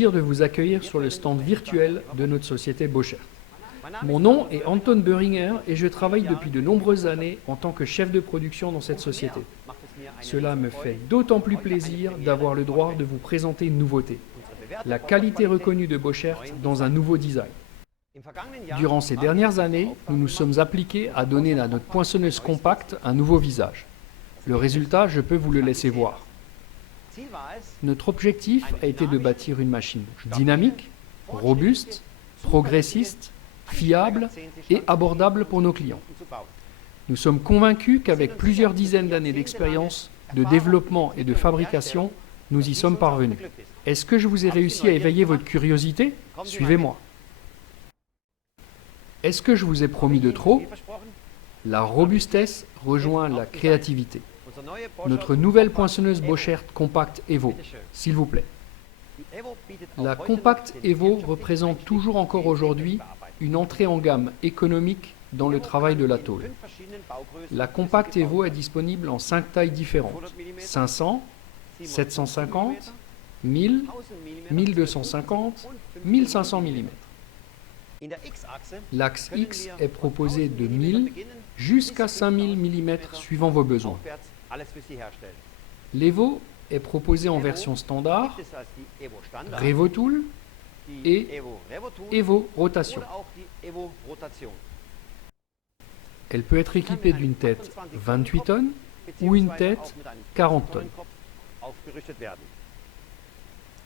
plaisir de vous accueillir sur le stand virtuel de notre société Bochert. Mon nom est Anton Böhringer et je travaille depuis de nombreuses années en tant que chef de production dans cette société. Cela me fait d'autant plus plaisir d'avoir le droit de vous présenter une nouveauté, la qualité reconnue de Bochert dans un nouveau design. Durant ces dernières années, nous nous sommes appliqués à donner à notre poinçonneuse compacte un nouveau visage. Le résultat, je peux vous le laisser voir. Notre objectif a été de bâtir une machine dynamique, robuste, progressiste, fiable et abordable pour nos clients. Nous sommes convaincus qu'avec plusieurs dizaines d'années d'expérience, de développement et de fabrication, nous y sommes parvenus. Est-ce que je vous ai réussi à éveiller votre curiosité? Suivez-moi. Est-ce que je vous ai promis de trop? La robustesse rejoint la créativité. Notre nouvelle poinçonneuse Bochert Compact Evo, s'il vous plaît. La Compact Evo représente toujours encore aujourd'hui une entrée en gamme économique dans le travail de la tôle. La Compact Evo est disponible en 5 tailles différentes, 500, 750, 1000, 1250, 1500 mm. L'axe X est proposé de 1000 jusqu'à 5000 mm suivant vos besoins. L'Evo est proposé en version standard, Revotool et Evo Rotation. Elle peut être équipée d'une tête 28 tonnes ou une tête 40 tonnes.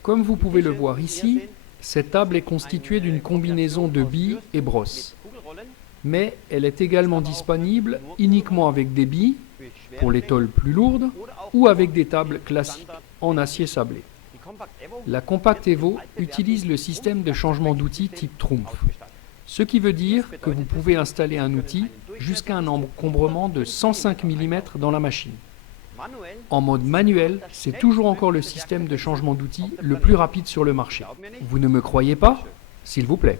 Comme vous pouvez le voir ici, cette table est constituée d'une combinaison de billes et brosses. Mais elle est également disponible uniquement avec des billes, pour les tôles plus lourdes, ou avec des tables classiques en acier sablé. La Compact Evo utilise le système de changement d'outil type Trumpf, ce qui veut dire que vous pouvez installer un outil jusqu'à un encombrement de 105 mm dans la machine. En mode manuel, c'est toujours encore le système de changement d'outil le plus rapide sur le marché. Vous ne me croyez pas? S'il vous plaît.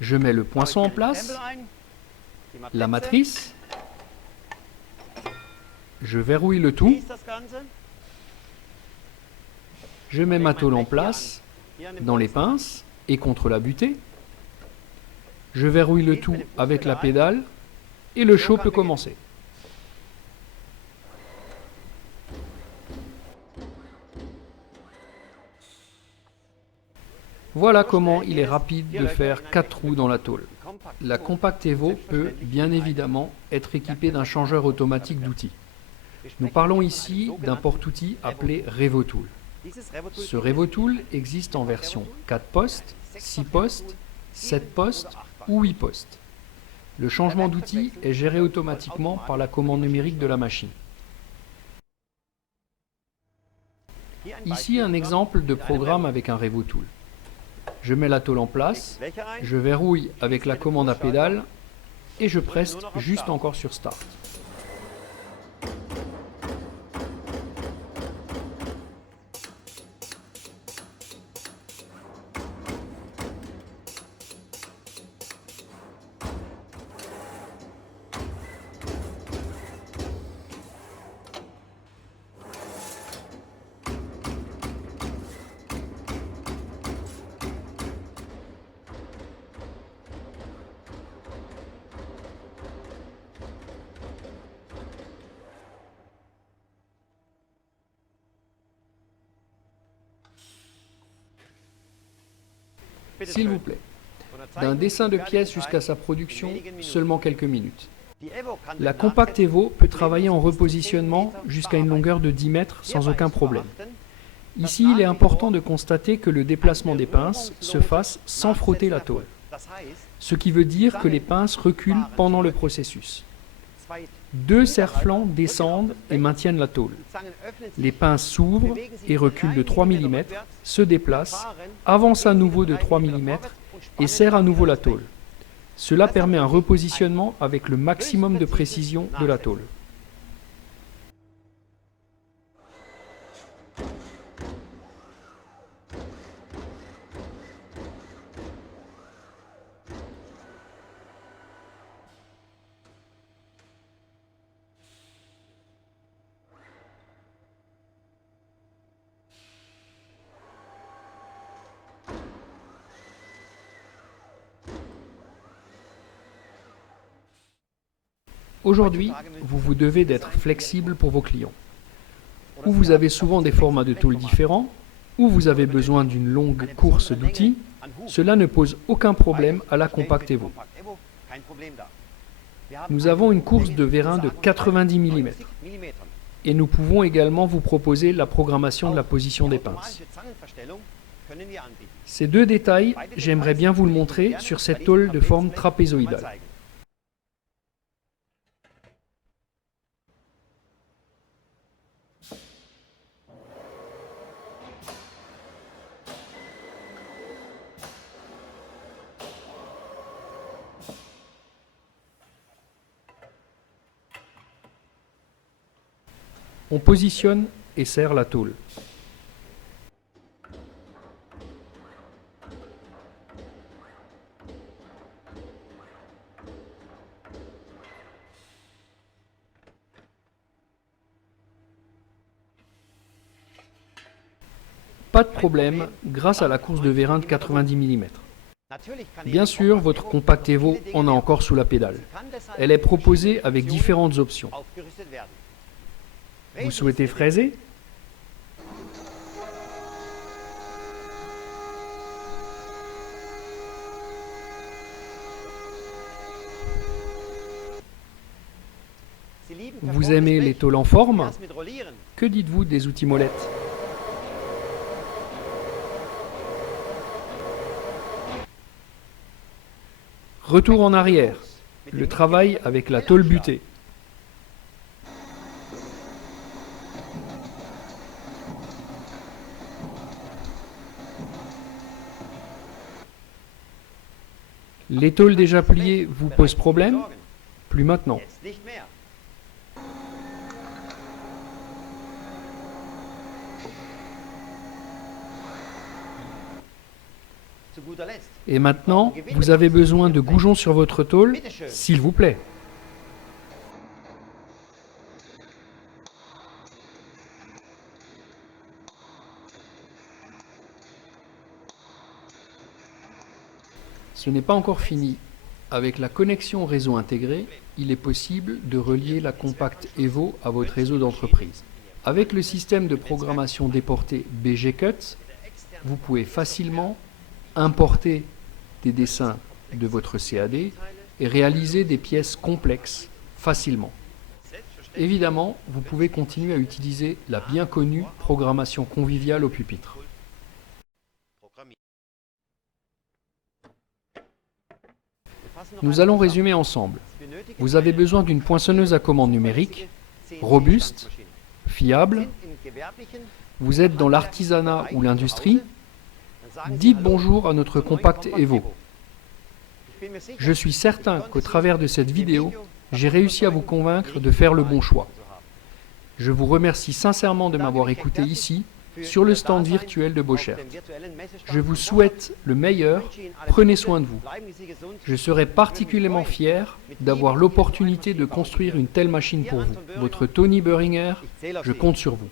Je mets le poinçon en place, la matrice, je verrouille le tout, je mets ma tôle en place, dans les pinces et contre la butée, je verrouille le tout avec la pédale et le show peut commencer. Voilà comment il est rapide de faire 4 trous dans la tôle. La Compact Evo peut, bien évidemment, être équipée d'un changeur automatique d'outils. Nous parlons ici d'un porte-outils appelé Revotool. Ce Revotool existe en version 4 postes, 6 postes, 7 postes ou 8 postes. Le changement d'outil est géré automatiquement par la commande numérique de la machine. Ici un exemple de programme avec un Revotool. Je mets la tôle en place, je verrouille avec la commande à pédale et je presse juste encore sur Start. S'il vous plaît. D'un dessin de pièce jusqu'à sa production, seulement quelques minutes. La Compact Evo peut travailler en repositionnement jusqu'à une longueur de 10 mètres sans aucun problème. Ici, il est important de constater que le déplacement des pinces se fasse sans frotter la tôle, ce qui veut dire que les pinces reculent pendant le processus. 2 serre-flancs descendent et maintiennent la tôle. Les pinces s'ouvrent et reculent de 3 mm, se déplacent, avancent à nouveau de 3 mm et serrent à nouveau la tôle. Cela permet un repositionnement avec le maximum de précision de la tôle. Aujourd'hui, vous devez d'être flexible pour vos clients. Ou vous avez souvent des formats de tôle différents, ou vous avez besoin d'une longue course d'outils, cela ne pose aucun problème à la Compact Evo. Nous avons une course de vérin de 90 mm et nous pouvons également vous proposer la programmation de la position des pinces. Ces deux détails, j'aimerais bien vous le montrer sur cette tôle de forme trapézoïdale. On positionne et serre la tôle. Pas de problème grâce à la course de vérin de 90 mm. Bien sûr, votre Compact Evo en a encore sous la pédale. Elle est proposée avec différentes options. Vous souhaitez fraiser? Vous aimez les tôles en forme? Que dites-vous des outils molettes? Retour en arrière, le travail avec la tôle butée. Les tôles déjà pliées vous posent problème? Plus maintenant. Et maintenant, vous avez besoin de goujons sur votre tôle, s'il vous plaît. Ce n'est pas encore fini. Avec la connexion réseau intégré, il est possible de relier la Compact Evo à votre réseau d'entreprise. Avec le système de programmation déporté BG Cut, vous pouvez facilement importer des dessins de votre CAD et réaliser des pièces complexes facilement. Évidemment, vous pouvez continuer à utiliser la bien connue programmation conviviale au pupitre. Nous allons résumer ensemble. Vous avez besoin d'une poinçonneuse à commande numérique, robuste, fiable. Vous êtes dans l'artisanat ou l'industrie. Dites bonjour à notre Compact Evo. Je suis certain qu'au travers de cette vidéo, j'ai réussi à vous convaincre de faire le bon choix. Je vous remercie sincèrement de m'avoir écouté ici, sur le stand virtuel de Bochert. Je vous souhaite le meilleur, prenez soin de vous. Je serai particulièrement fier d'avoir l'opportunité de construire une telle machine pour vous. Votre Tony Boehringer, je compte sur vous.